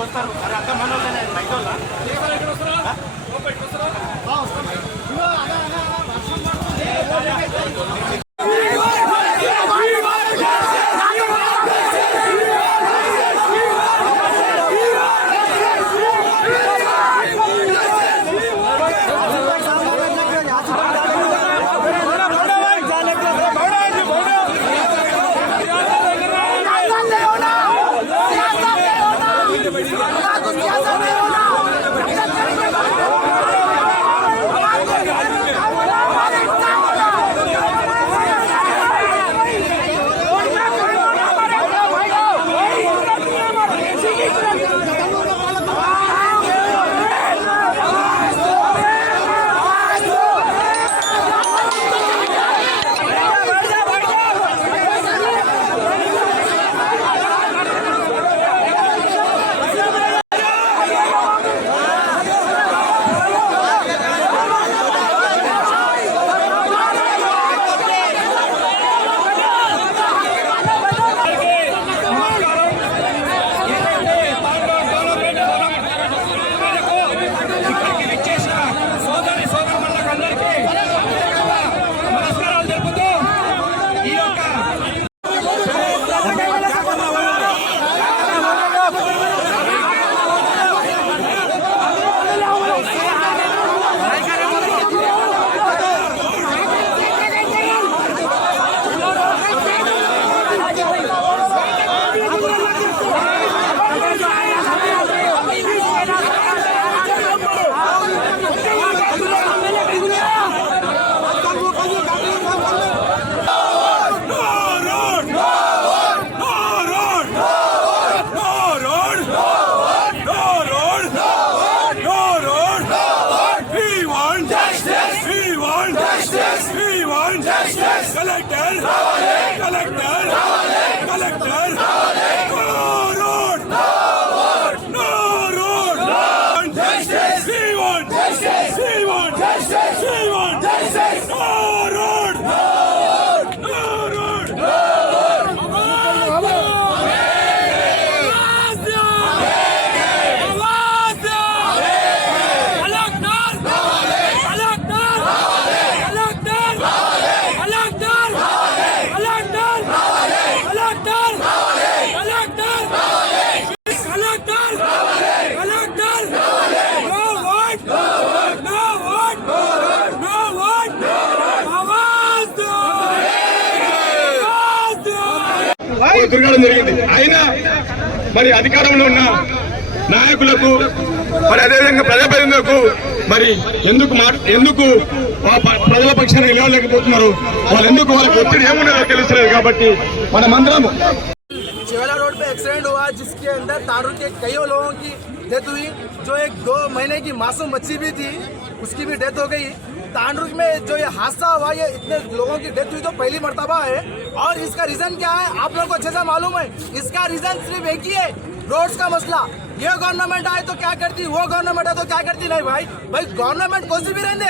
వస్తారు మరి అక్క మనం తిరగడం జరిగింది అయినా మరి అధికారంలో ఉన్న నాయకులకు మరి అదేవిధంగా ప్రజాప్రతినిధులకు మరి ఎందుకు మాట ఎందుకు ఆ ప- ప్రజల పక్షాన నిలవలేకపోతున్నారు వాళ్ళు ఎందుకు వాళ్ళకి ఒత్తిడి ఏమున్నదో తెలుస్తలేదు కాబట్టి మనమందరం चेवला रोड पे एक्सीडेंट हुआ जिसके अंदर तारू के कई लोगों की डेथ हुई जो एक दो महीने की मासूम बच्ची भी थी उसकी भी डेथ हो गई तांडुर में जो ये हादसा हुआ, ये इतने लोगों की डेथ हुई तो पहली मरतबा है। और इसका रीजन क्या है? आप लोगों को अच्छे से मालूम है। इसका रीजन सिर्फ़ एक ही है रोड्स का मसला। ये गवर्नमेंट आए तो क्या करती? वो गवर्नमेंट आए तो क्या करती? नहीं भाई भाई गवर्नमेंट कौन सी भी रहने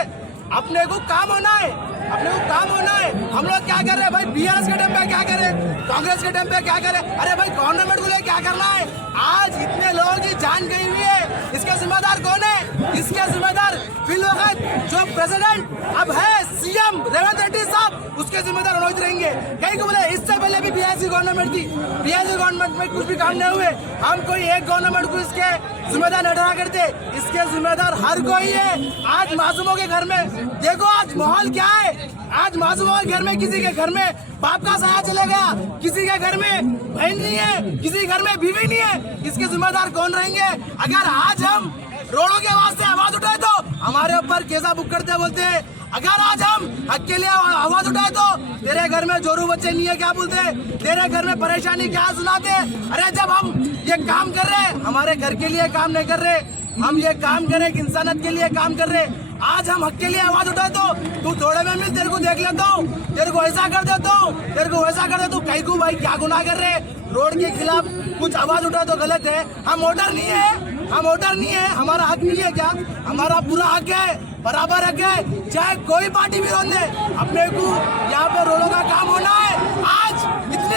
अपने को काम होना है। अपने को काम होना है। हम लोग क्या कर रहे हैं? भाई बीआरएस के टाइम पे क्या करे? कांग्रेस के टाइम पे क्या करे? अरे भाई गवर्नमेंट को लेकर क्या करना है? आज इतने लोगों की जान गई हुई है। इसके जिम्मेदार कौन है? इसके जिम्मेदार फ़िलहाल जो प्रेसिडेंट अब है, सीएम रेवंत रेड्डी साहब, उसके जिम्मेदार रोहित रहेंगे। कहीं को बोले, इससे पहले भी बीआरसी गवर्नमेंट थी बीआरसी गवर्नमेंट में कुछ भी काम नहीं हुए। हम कोई एक गवर्नमेंट को इसके जिम्मेदार न ठहरा करते। इसके जिम्मेदार हर कोई है। आज मासूमों के घर में, देखो आज माहौल क्या है। आज मासूमों के घर में, किसी के घर में बाप का सहारा चले गया। किसी के घर में बहन नहीं है, किसी के घर में बीवी नहीं है। इसके जिम्मेदार कौन रहेंगे अगर आज हम रोडों के वास्ते आवाज़ उठाए तो हमारे ऊपर केसा बुक करते बोलते हैं, अगर आज हम हक के लिए आवाज़ उठाए तो तेरे घर में जोरू बच्चे नहीं है, क्या बोलते? तेरे घर में परेशानी क्या सुनाते? अरे जब हम ये काम कर रहे हैं, हमारे घर के लिए काम नहीं कर रहे, हम ये काम कर रहे इंसानियत के लिए काम कर रहे हैं। आज हम हक के लिए आवाज़ उठाए तो तू थोड़े में मिल, तेरे को देख लेता हूँ। तेरे को ऐसा कर देता हूँ, तेरे को वैसा कर देता हूँ। कहीं को भाई क्या गुनाह कर रहे रोड के खिलाफ कुछ आवाज़ उठा तो गलत है। हम वोटर नहीं है। हम वोटर नहीं है। हमारा हक नहीं है क्या? हमारा पूरा हक है, बराबर हक है। चाहे कोई पार्टी रोन दे अपने को यहाँ पे रोडों का काम होना है।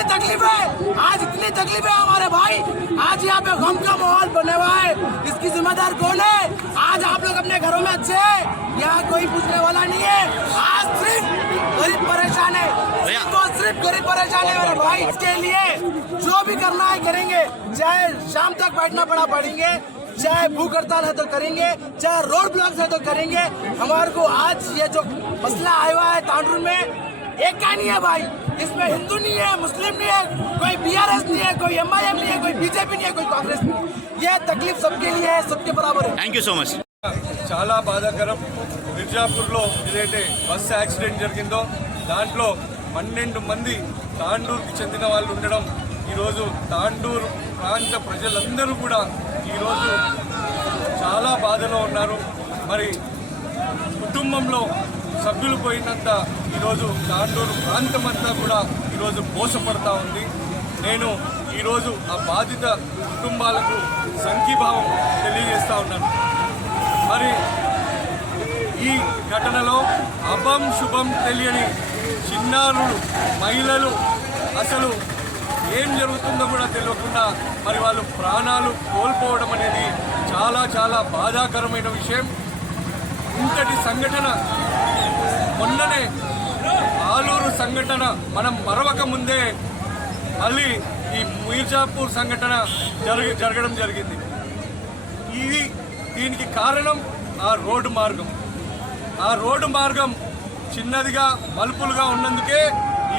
तकलीफ़। है आज इतनी तकलीफ़ है हमारे भाई। आज यहाँ पे गम का माहौल बने हुआ है। इसकी जिम्मेदार कौन है? आज आप लोग अपने घरों में अच्छे है? यहाँ कोई पूछने वाला नहीं है। आज सिर्फ़ गरीब परेशान है। और सिर्फ़ गरीब परेशान है मेरे भाई। इसके लिए जो भी करना है करेंगे। चाहे शाम तक बैठना पड़ा पड़ेंगे। चाहे भूख हड़ताल है तो करेंगे। चाहे रोड ब्लॉक है तो करेंगे। हमारे को आज ये जो मसला आया हुआ है तांडुर में एक का नहीं है भाई इसमें हिंदू नहीं है मुस्लिम नहीं है कोई बीआरएस नहीं है कोई एमआईएम नहीं है कोई बीजेपी नहीं है कोई कांग्रेस नहीं है ये तकलीफ सबके लिए है सबके बराबर है థ్యాంక్ యూ సో మచ్ చాలా బాధాకరం మిర్జాపూర్లో ఏదైతే బస్సు యాక్సిడెంట్ జరిగిందో దాంట్లో పన్నెండు మంది తాండూరుకి చెందిన వాళ్ళు ఉండడం ఈరోజు తాండూరు ప్రాంత ప్రజలందరూ కూడా ఈరోజు చాలా బాధలో ఉన్నారు మరి కుటుంబంలో సభ్యులు పోయినంత ఈరోజు తాండూరు ప్రాంతం అంతా కూడా ఈరోజు మోసపడతా ఉంది. నేను ఈరోజు ఆ బాధిత కుటుంబాలకు సంఘీభావం తెలియజేస్తూ ఉన్నాను. మరి ఈ ఘటనలో అభం శుభం తెలియని చిన్నారులు మహిళలు అసలు ఏం జరుగుతుందో కూడా తెలియకుండా మరి వాళ్ళు ప్రాణాలు కోల్పోవడం అనేది చాలా చాలా బాధాకరమైన విషయం. ఇంతటి సంఘటన మొన్ననే ఆలూరు సంఘటన మనం మరవక ముందే మళ్ళీ ఈ మీర్జాపూర్ సంఘటన జరిగి జరగడం జరిగింది. ఇది దీనికి కారణం ఆ రోడ్డు మార్గం. ఆ రోడ్డు మార్గం చిన్నదిగా మలుపులుగా ఉన్నందుకే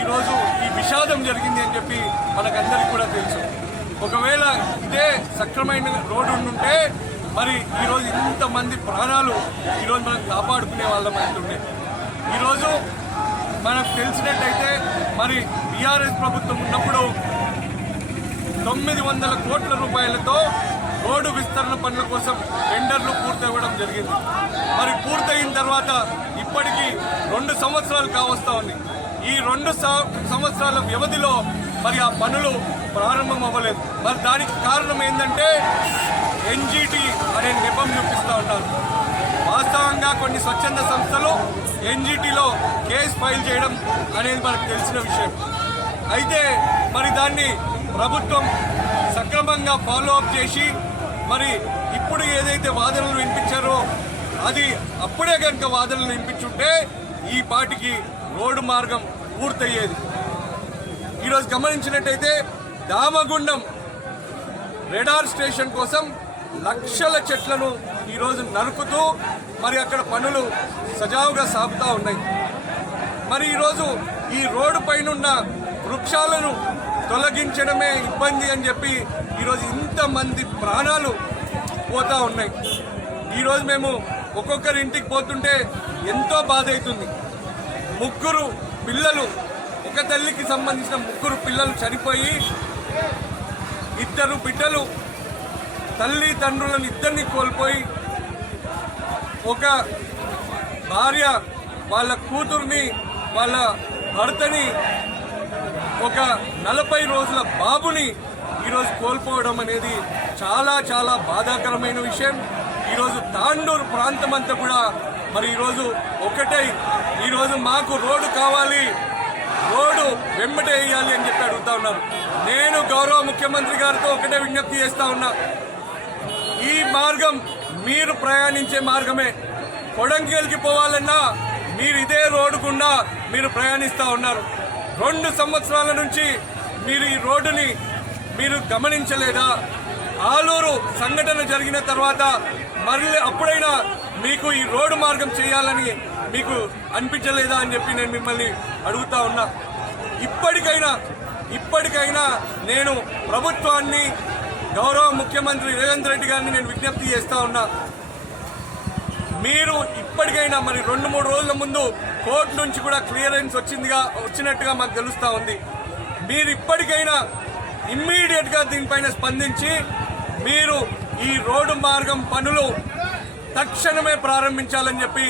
ఈరోజు ఈ విషాదం జరిగింది అని చెప్పి మనకందరికీ కూడా తెలుసు. ఒకవేళ ఇదే సక్రమైన రోడ్డు ఉండుంటే మరి ఈరోజు ఇంతమంది ప్రాణాలు ఈరోజు మనం కాపాడుకునే వాళ్ళం అవుతుండే ఈరోజు మనకు తెలిసినట్టయితే మరి బీఆర్ఎస్ ప్రభుత్వం ఉన్నప్పుడు తొమ్మిది వందల కోట్ల రూపాయలతో రోడ్డు విస్తరణ పనుల కోసం టెండర్లు పూర్తవ్వడం జరిగింది. మరి పూర్తయిన తర్వాత ఇప్పటికీ రెండు సంవత్సరాలు కావస్తా ఉంది. ఈ రెండు సంవత్సరాల వ్యవధిలో మరి ఆ పనులు ప్రారంభం అవ్వలేదు మరి దానికి కారణం ఏంటంటే ఎన్జీటీ అనే నెపం చూపిస్తూ ఉంటారు వాస్తవంగా కొన్ని స్వచ్ఛంద సంస్థలు ఎన్జిటిలో కేసు ఫైల్ చేయడం అనేది మనకు తెలిసిన విషయం. అయితే మరి దాన్ని ప్రభుత్వం సక్రమంగా ఫాలో అప్ చేసి మరి ఇప్పుడు ఏదైతే వాదనలు వినిపించారో అది అప్పుడే కనుక వాదనలు వినిపించుంటే ఈ పాటికి రోడ్డు మార్గం పూర్తయ్యేది. ఈరోజు గమనించినట్టయితే దామగుండం రెడార్ స్టేషన్ కోసం లక్షల చెట్లను ఈరోజు నరుకుతూ మరి అక్కడ పనులు సజావుగా సాగుతూ ఉన్నాయి. మరి ఈరోజు ఈ రోడ్డు పైన ఉన్న వృక్షాలను తొలగించడమే ఇబ్బంది అని చెప్పి ఈరోజు ఇంతమంది ప్రాణాలు పోతూ ఉన్నాయి. ఈరోజు మేము ఒక్కొక్కరి ఇంటికి పోతుంటే ఎంతో బాధ అవుతుంది. ముగ్గురు పిల్లలు ఒక తల్లికి సంబంధించిన ముగ్గురు పిల్లలు చనిపోయి ఇద్దరు బిడ్డలు తల్లి తండ్రులను ఇద్దరిని కోల్పోయి ఒక భార్య వాళ్ళ కూతుర్ని వాళ్ళ భర్తని ఒక నలభై రోజుల బాబుని ఈరోజు కోల్పోవడం అనేది చాలా చాలా బాధాకరమైన విషయం. ఈరోజు తాండూరు ప్రాంతం అంతా కూడా మరి ఈరోజు ఒకటై. ఈరోజు మాకు రోడ్డు కావాలి. రోడ్డు వెంబటే వేయాలి అని చెప్పి అడుగుతా ఉన్నారు. నేను గౌరవ ముఖ్యమంత్రి గారితో ఒకటే విజ్ఞప్తి చేస్తా ఉన్నా. ఈ మార్గం మీరు ప్రయాణించే మార్గమే. కొడంగల్కి పోవాలన్నా మీరు ఇదే రోడ్డు గుండా మీరు ప్రయాణిస్తూ ఉన్నారు. రెండు సంవత్సరాల నుంచి మీరు ఈ రోడ్డుని మీరు గమనించలేదా? ఆలూరు సంఘటన జరిగిన తర్వాత మరలి అప్పుడైనా మీకు ఈ రోడ్డు మార్గం చేయాలని మీకు అనిపించలేదా అని చెప్పి నేను మిమ్మల్ని అడుగుతా ఉన్నా. ఇప్పటికైనా ఇప్పటికైనా నేను ప్రభుత్వాన్ని గౌరవ ముఖ్యమంత్రి రేవంత్ రెడ్డి గారిని నేను విజ్ఞప్తి చేస్తా ఉన్నా. మీరు ఇప్పటికైనా మరి రెండు మూడు రోజుల ముందు కోర్టు నుంచి కూడా క్లియరెన్స్ వచ్చిందిగా వచ్చినట్టుగా మాకు తెలుస్తూ ఉంది. మీరు ఇప్పటికైనా ఇమ్మీడియట్గా దీనిపైన స్పందించి మీరు ఈ రోడ్డు మార్గం పనులు తక్షణమే ప్రారంభించాలని చెప్పి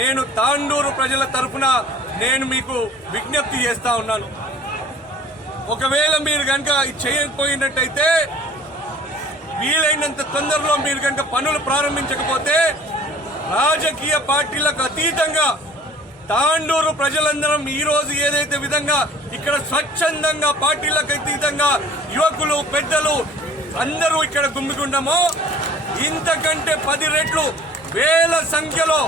నేను తాండూరు ప్రజల తరఫున నేను మీకు విజ్ఞప్తి చేస్తా ఉన్నాను. ఒకవేళ మీరు కనుక ఇది చేయకపోయినట్టయితే వీలైనంత తొందరలో మీరు కనుక పనులు ప్రారంభించకపోతే రాజకీయ పార్టీలకు అతీతంగా తాండూరు ప్రజలందరం ఈ రోజు ఏదైతే విధంగా ఇక్కడ స్వచ్ఛందంగా పార్టీలకు అతీతంగా యువకులు పెద్దలు అందరూ ఇక్కడ గుమ్మిగుండమో ఇంతకంటే పది రెట్లు వేల సంఖ్యలో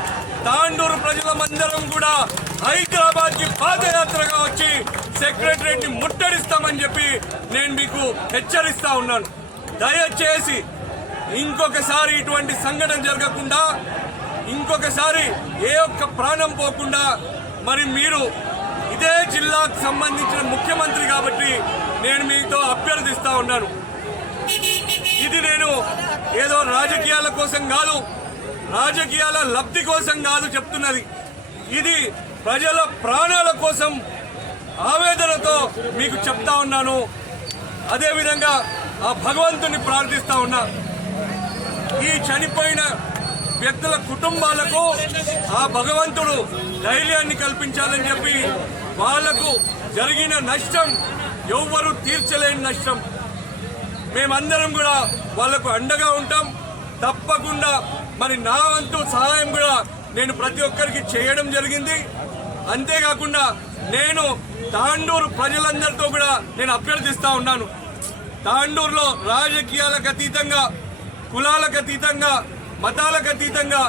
తాండూరు ప్రజలమందరం కూడా హైదరాబాద్కి పాదయాత్రగా వచ్చి సెక్రటరేట్ని ముట్టడిస్తామని చెప్పి నేను మీకు హెచ్చరిస్తా ఉన్నాను. దయచేసి ఇంకొకసారి ఇటువంటి సంఘటన జరగకుండా ఇంకొకసారి ఏ ఒక్క ప్రాణం పోకుండా మరి మీరు ఇదే జిల్లాకు సంబంధించిన ముఖ్యమంత్రి కాబట్టి నేను మీతో అభ్యర్థిస్తా ఉన్నాను. ఇది నేను ఏదో రాజకీయాల కోసం కాదు రాజకీయాల లబ్ధి కోసం కాదు చెప్తున్నది. ఇది ప్రజల ప్రాణాల కోసం ఆవేదనతో మీకు చెప్తా ఉన్నాను. అదేవిధంగా ఆ భగవంతుని ప్రార్థిస్తా ఉన్నా. ఈ చనిపోయిన వ్యక్తుల కుటుంబాలకు ఆ భగవంతుడు ధైర్యాన్ని కల్పించాలని చెప్పి వాళ్ళకు జరిగిన నష్టం ఎవ్వరూ తీర్చలేని నష్టం. మేమందరం కూడా వాళ్ళకు అండగా ఉంటాం. తప్పకుండా మరి నా వంతు సహాయం కూడా నేను ప్రతి ఒక్కరికి చేయడం జరిగింది. అంతేకాకుండా నేను తాండూరు ప్రజలందరితో కూడా నేను అభ్యర్థిస్తా ఉన్నాను. తాండూరులో రాజకీయాలకు అతీతంగా కులాలకు అతీతంగా మతాలకు అతీతంగా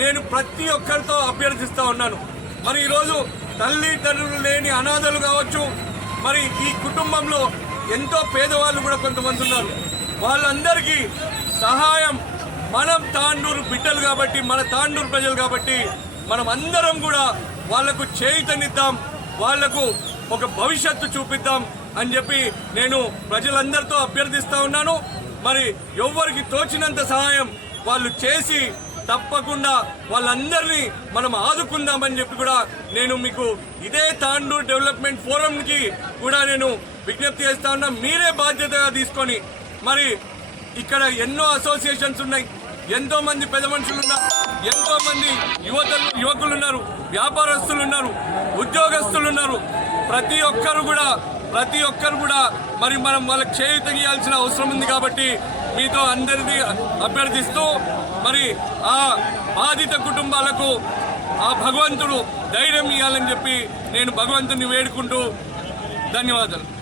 నేను ప్రతి ఒక్కరితో అభ్యర్థిస్తూ ఉన్నాను. మరి ఈరోజు తల్లిదండ్రులు లేని అనాథలు కావచ్చు మరి ఈ కుటుంబంలో ఎంతో పేదవాళ్ళు కూడా కొంతమంది ఉన్నారు. వాళ్ళందరికీ సహాయం మనం తాండూరు బిడ్డలు కాబట్టి మన తాండూరు ప్రజలు కాబట్టి మనం అందరం కూడా వాళ్ళకు చేయుతనిద్దాం వాళ్ళకు ఒక భవిష్యత్తు చూపిద్దాం. అని చెప్పి నేను ప్రజలందరితో అభ్యర్థిస్తూ ఉన్నాను. మరి ఎవ్వరికి తోచినంత సహాయం వాళ్ళు చేసి తప్పకుండా వాళ్ళందరినీ మనం ఆదుకుందామని చెప్పి కూడా నేను మీకు ఇదే తాండూర్ డెవలప్మెంట్ ఫోరంకి కూడా నేను విజ్ఞప్తి చేస్తా ఉన్నా. మీరే బాధ్యతగా తీసుకొని మరి ఇక్కడ ఎన్నో అసోసియేషన్స్ ఉన్నాయి. ఎంతో మంది పెద్ద మనుషులు ఉన్నారు. ఎంతో మంది యువతలు యువకులు ఉన్నారు. వ్యాపారస్తులు ఉన్నారు. ఉద్యోగస్తులు ఉన్నారు. ప్రతి ఒక్కరు కూడా ప్రతి ఒక్కరు కూడా మరి మనం వాళ్ళకి చేయూత గీయాల్సిన అవసరం ఉంది కాబట్టి మీతో అందరిది అభ్యర్థిస్తూ మరి ఆ బాధిత కుటుంబాలకు ఆ భగవంతుడు ధైర్యం ఇవ్వాలని చెప్పి నేను భగవంతుని వేడుకుంటూ ధన్యవాదాలు.